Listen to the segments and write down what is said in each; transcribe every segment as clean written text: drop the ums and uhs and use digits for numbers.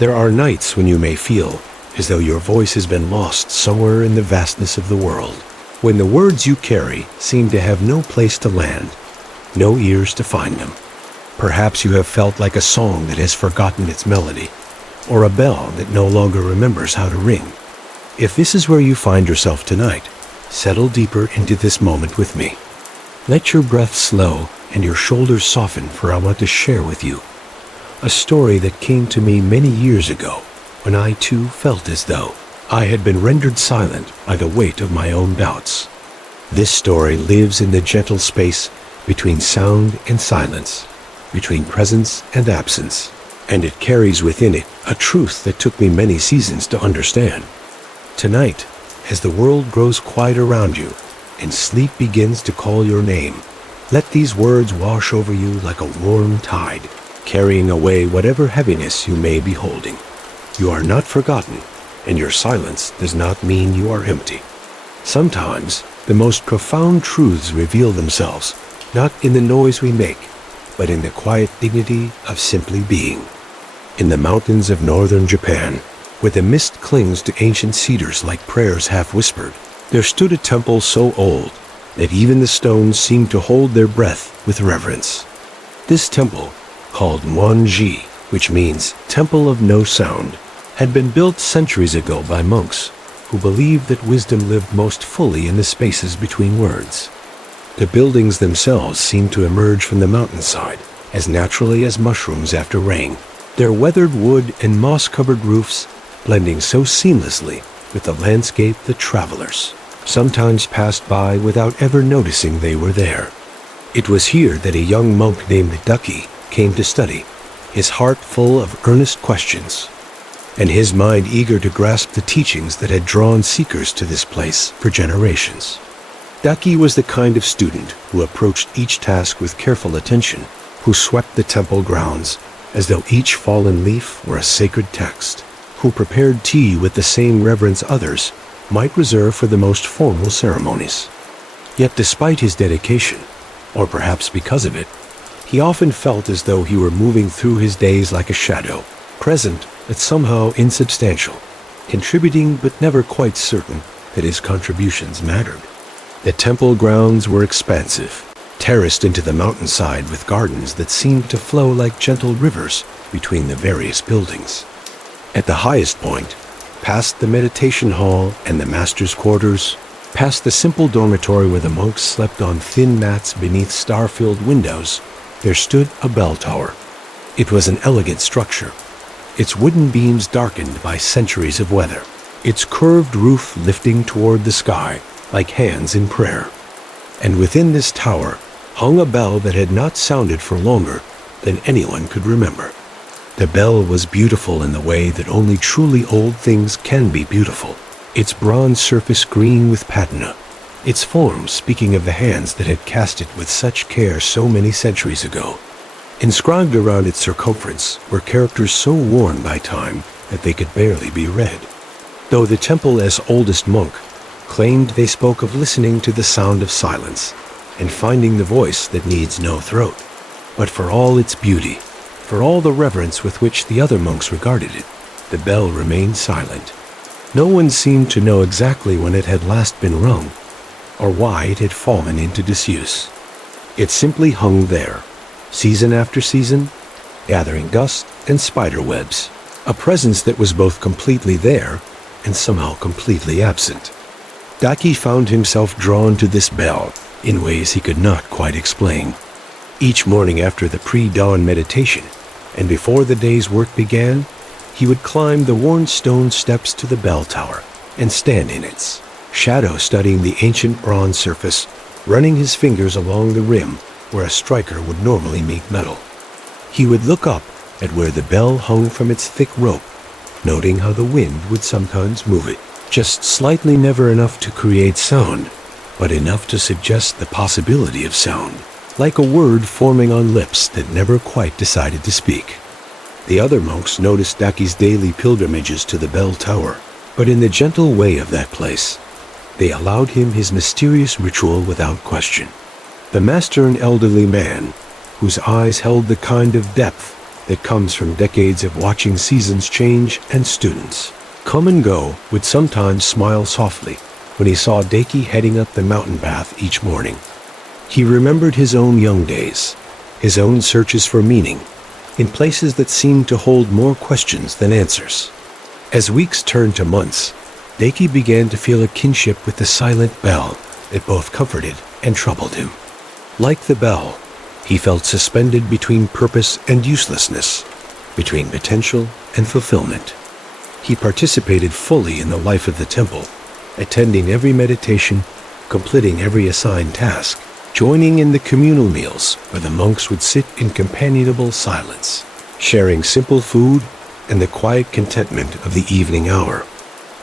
There are nights when you may feel as though your voice has been lost somewhere in the vastness of the world, when the words you carry seem to have no place to land, no ears to find them. Perhaps you have felt like a song that has forgotten its melody, or a bell that no longer remembers how to ring. If this is where you find yourself tonight, settle deeper into this moment with me. Let your breath slow and your shoulders soften, for I want to share with you a story that came to me many years ago, when I too felt as though I had been rendered silent by the weight of my own doubts. This story lives in the gentle space between sound and silence, between presence and absence, and it carries within it a truth that took me many seasons to understand. Tonight, as the world grows quiet around you and sleep begins to call your name, let these words wash over you like a warm tide, carrying away whatever heaviness you may be holding. You are not forgotten, and your silence does not mean you are empty. Sometimes, the most profound truths reveal themselves, not in the noise we make, but in the quiet dignity of simply being. In the mountains of northern Japan, where the mist clings to ancient cedars like prayers half whispered, there stood a temple so old that even the stones seemed to hold their breath with reverence. This temple, called Wanji, which means Temple of No Sound, had been built centuries ago by monks who believed that wisdom lived most fully in the spaces between words. The buildings themselves seemed to emerge from the mountainside as naturally as mushrooms after rain, their weathered wood and moss-covered roofs blending so seamlessly with the landscape that travelers sometimes passed by without ever noticing they were there. It was here that a young monk named Ducky came to study, his heart full of earnest questions, and his mind eager to grasp the teachings that had drawn seekers to this place for generations. Ducky was the kind of student who approached each task with careful attention, who swept the temple grounds as though each fallen leaf were a sacred text, who prepared tea with the same reverence others might reserve for the most formal ceremonies. Yet despite his dedication, or perhaps because of it, he often felt as though he were moving through his days like a shadow, present but somehow insubstantial, contributing but never quite certain that his contributions mattered. The temple grounds were expansive, terraced into the mountainside with gardens that seemed to flow like gentle rivers between the various buildings. At the highest point, past the meditation hall and the master's quarters, past the simple dormitory where the monks slept on thin mats beneath star-filled windows, there stood a bell tower. It was an elegant structure, its wooden beams darkened by centuries of weather, its curved roof lifting toward the sky like hands in prayer. And within this tower hung a bell that had not sounded for longer than anyone could remember. The bell was beautiful in the way that only truly old things can be beautiful, its bronze surface green with patina, its form speaking of the hands that had cast it with such care so many centuries ago. Inscribed around its circumference were characters so worn by time that they could barely be read, though the temple's oldest monk claimed they spoke of listening to the sound of silence and finding the voice that needs no throat. But for all its beauty, for all the reverence with which the other monks regarded it, the bell remained silent. No one seemed to know exactly when it had last been rung, or why it had fallen into disuse. It simply hung there, season after season, gathering dust and spider webs, a presence that was both completely there and somehow completely absent. Daki found himself drawn to this bell in ways he could not quite explain. Each morning after the pre-dawn meditation, and before the day's work began, he would climb the worn stone steps to the bell tower and stand in its shadow, studying the ancient bronze surface, running his fingers along the rim where a striker would normally meet metal. He would look up at where the bell hung from its thick rope, noting how the wind would sometimes move it, just slightly, never enough to create sound, but enough to suggest the possibility of sound, like a word forming on lips that never quite decided to speak. The other monks noticed Daki's daily pilgrimages to the bell tower, but in the gentle way of that place, they allowed him his mysterious ritual without question. The master, an elderly man, whose eyes held the kind of depth that comes from decades of watching seasons change and students come and go, would sometimes smile softly when he saw Daki heading up the mountain path each morning. He remembered his own young days, his own searches for meaning, in places that seemed to hold more questions than answers. As weeks turned to months, Daki began to feel a kinship with the silent bell that both comforted and troubled him. Like the bell, he felt suspended between purpose and uselessness, between potential and fulfillment. He participated fully in the life of the temple, attending every meditation, completing every assigned task, joining in the communal meals where the monks would sit in companionable silence, sharing simple food and the quiet contentment of the evening hour.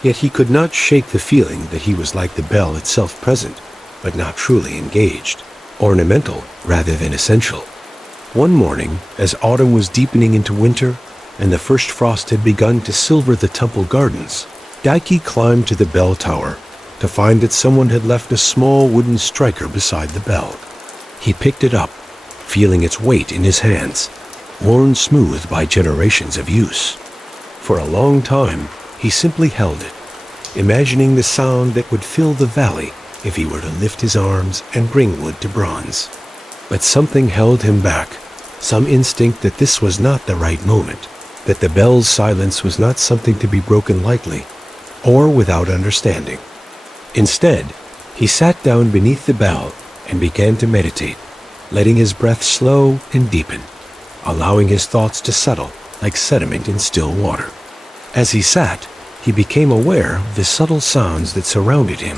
Yet he could not shake the feeling that he was like the bell itself, present, but not truly engaged, ornamental rather than essential. One morning, as autumn was deepening into winter and the first frost had begun to silver the temple gardens, Daki climbed to the bell tower to find that someone had left a small wooden striker beside the bell. He picked it up, feeling its weight in his hands, worn smooth by generations of use. For a long time, he simply held it, imagining the sound that would fill the valley if he were to lift his arms and bring wood to bronze. But something held him back, some instinct that this was not the right moment, that the bell's silence was not something to be broken lightly or without understanding. Instead, he sat down beneath the bell and began to meditate, letting his breath slow and deepen, allowing his thoughts to settle like sediment in still water. As he sat, he became aware of the subtle sounds that surrounded him,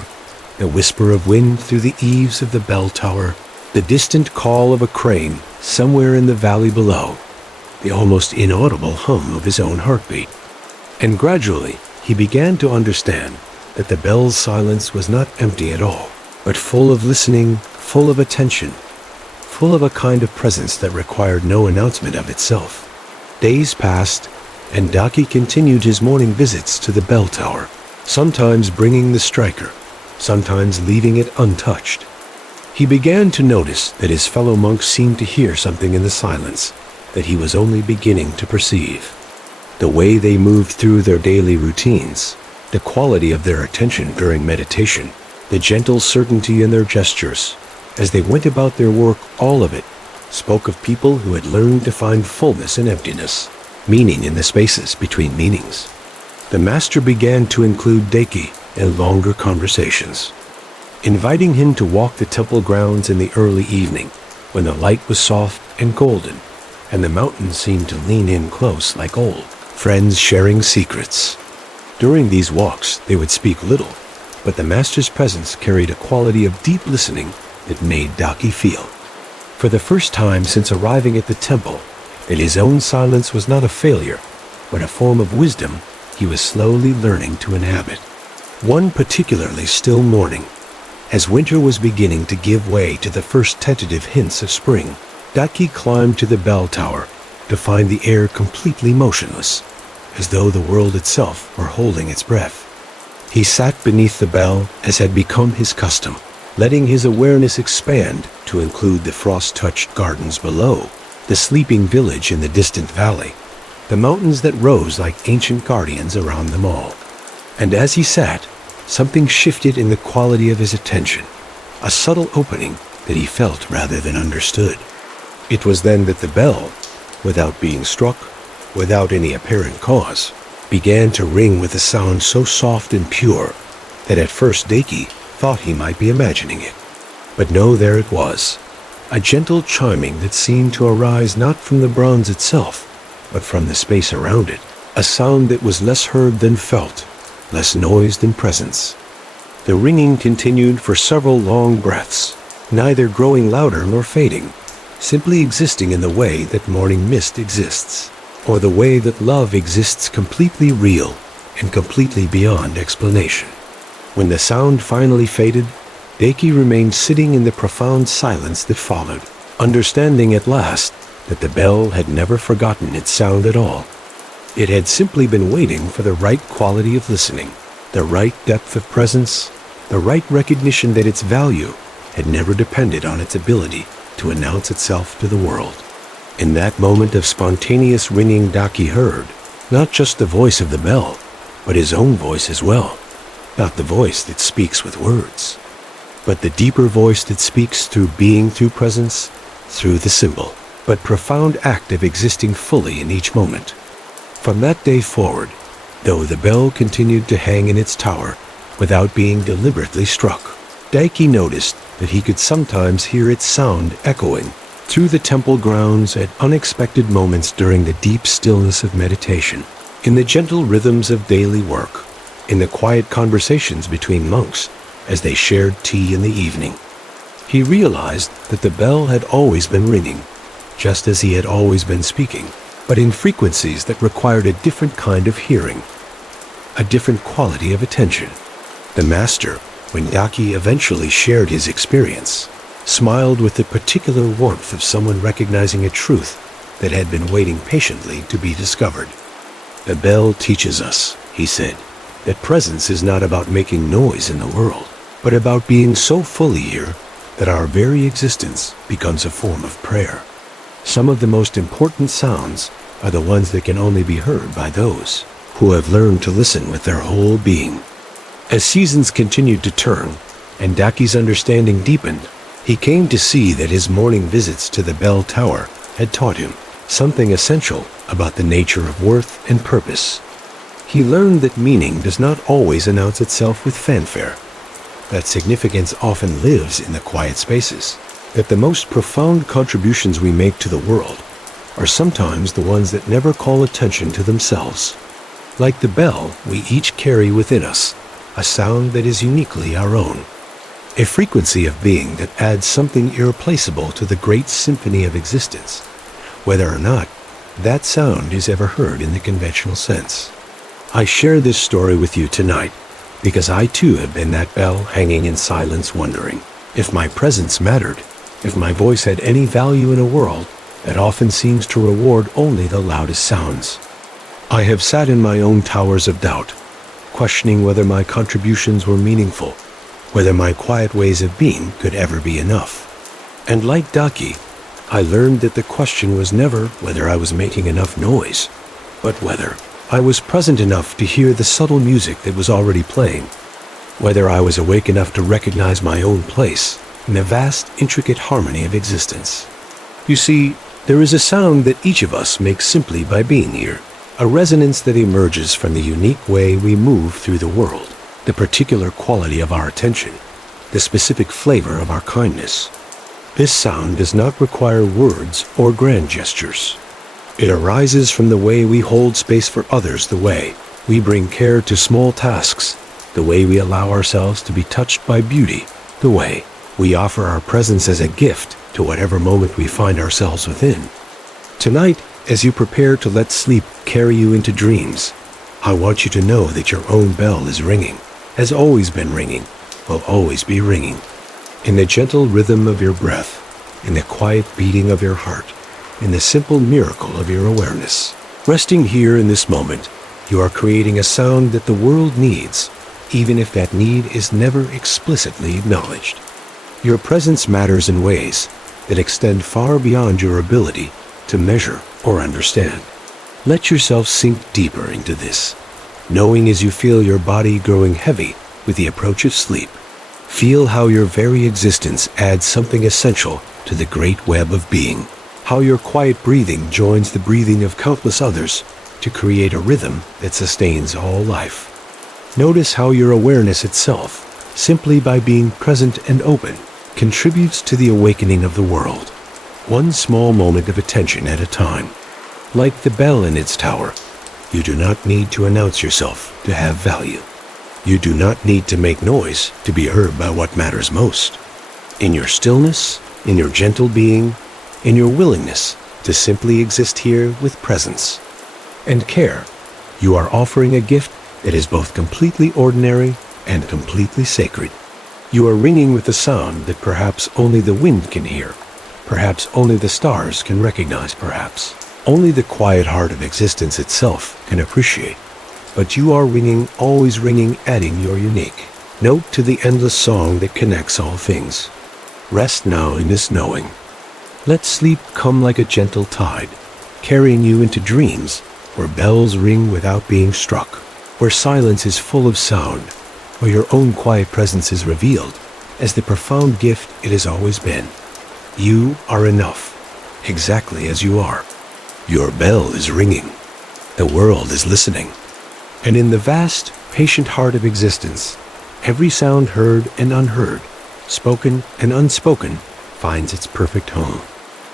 the whisper of wind through the eaves of the bell tower, the distant call of a crane somewhere in the valley below, the almost inaudible hum of his own heartbeat. And gradually, he began to understand that the bell's silence was not empty at all, but full of listening, full of attention, full of a kind of presence that required no announcement of itself. Days passed, and Daki continued his morning visits to the bell tower, sometimes bringing the striker, sometimes leaving it untouched. He began to notice that his fellow monks seemed to hear something in the silence that he was only beginning to perceive. The way they moved through their daily routines, the quality of their attention during meditation, the gentle certainty in their gestures, as they went about their work, all of it spoke of people who had learned to find fullness in emptiness, meaning in the spaces between meanings. The master began to include Daki in longer conversations, inviting him to walk the temple grounds in the early evening when the light was soft and golden and the mountains seemed to lean in close like old friends sharing secrets. During these walks, they would speak little, but the master's presence carried a quality of deep listening that made Daki feel, for the first time since arriving at the temple, that his own silence was not a failure, but a form of wisdom he was slowly learning to inhabit. One particularly still morning, as winter was beginning to give way to the first tentative hints of spring, Daki climbed to the bell tower to find the air completely motionless, as though the world itself were holding its breath. He sat beneath the bell as had become his custom, letting his awareness expand to include the frost-touched gardens below, the sleeping village in the distant valley, the mountains that rose like ancient guardians around them all. And as he sat, something shifted in the quality of his attention, a subtle opening that he felt rather than understood. It was then that the bell, without being struck, without any apparent cause, began to ring with a sound so soft and pure that at first Daki thought he might be imagining it. But no, there it was, a gentle chiming that seemed to arise not from the bronze itself, but from the space around it, a sound that was less heard than felt, less noise than presence. The ringing continued for several long breaths, neither growing louder nor fading, simply existing in the way that morning mist exists, or the way that love exists, completely real and completely beyond explanation. When the sound finally faded, Daki remained sitting in the profound silence that followed, understanding at last that the bell had never forgotten its sound at all. It had simply been waiting for the right quality of listening, the right depth of presence, the right recognition that its value had never depended on its ability to announce itself to the world. In that moment of spontaneous ringing, Daki heard not just the voice of the bell, but his own voice as well. Not the voice that speaks with words, but the deeper voice that speaks through being, through presence, through the simple but profound act of existing fully in each moment. From that day forward, though the bell continued to hang in its tower without being deliberately struck, Daki noticed that he could sometimes hear its sound echoing through the temple grounds at unexpected moments during the deep stillness of meditation, in the gentle rhythms of daily work, in the quiet conversations between monks as they shared tea in the evening. He realized that the bell had always been ringing, just as he had always been speaking, but in frequencies that required a different kind of hearing, a different quality of attention. The master, when Daki eventually shared his experience, smiled with the particular warmth of someone recognizing a truth that had been waiting patiently to be discovered. The bell teaches us, he said, that presence is not about making noise in the world, but about being so fully here that our very existence becomes a form of prayer. Some of the most important sounds are the ones that can only be heard by those who have learned to listen with their whole being. As seasons continued to turn and Daki's understanding deepened, he came to see that his morning visits to the bell tower had taught him something essential about the nature of worth and purpose. He learned that meaning does not always announce itself with fanfare, that significance often lives in the quiet spaces, that the most profound contributions we make to the world are sometimes the ones that never call attention to themselves. Like the bell, we each carry within us a sound that is uniquely our own, a frequency of being that adds something irreplaceable to the great symphony of existence, whether or not that sound is ever heard in the conventional sense. I share this story with you tonight because I too have been that bell hanging in silence, wondering if my presence mattered, if my voice had any value in a world that often seems to reward only the loudest sounds. I have sat in my own towers of doubt, questioning whether my contributions were meaningful, whether my quiet ways of being could ever be enough. And like Daki, I learned that the question was never whether I was making enough noise, but whether I was present enough to hear the subtle music that was already playing, whether I was awake enough to recognize my own place in the vast, intricate harmony of existence. You see, there is a sound that each of us makes simply by being here, a resonance that emerges from the unique way we move through the world, the particular quality of our attention, the specific flavor of our kindness. This sound does not require words or grand gestures. It arises from the way we hold space for others, the way we bring care to small tasks, the way we allow ourselves to be touched by beauty, the way we offer our presence as a gift to whatever moment we find ourselves within. Tonight, as you prepare to let sleep carry you into dreams, I want you to know that your own bell is ringing, has always been ringing, will always be ringing. In the gentle rhythm of your breath, in the quiet beating of your heart, in the simple miracle of your awareness. Resting here in this moment, you are creating a sound that the world needs, even if that need is never explicitly acknowledged. Your presence matters in ways that extend far beyond your ability to measure or understand. Let yourself sink deeper into this, knowing as you feel your body growing heavy with the approach of sleep. Feel how your very existence adds something essential to the great web of being, how your quiet breathing joins the breathing of countless others to create a rhythm that sustains all life. Notice how your awareness itself, simply by being present and open, contributes to the awakening of the world, one small moment of attention at a time. Like the bell in its tower, you do not need to announce yourself to have value. You do not need to make noise to be heard by what matters most. In your stillness, in your gentle being, in your willingness to simply exist here with presence and care, you are offering a gift that is both completely ordinary and completely sacred. You are ringing with a sound that perhaps only the wind can hear, perhaps only the stars can recognize, perhaps only the quiet heart of existence itself can appreciate. But you are ringing, always ringing, adding your unique note to the endless song that connects all things. Rest now in this knowing. Let sleep come like a gentle tide, carrying you into dreams where bells ring without being struck, where silence is full of sound, where your own quiet presence is revealed as the profound gift it has always been. You are enough, exactly as you are. Your bell is ringing. The world is listening. And in the vast, patient heart of existence, every sound heard and unheard, spoken and unspoken, finds its perfect home.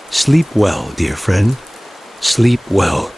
Sleep well, dear friend. Sleep well.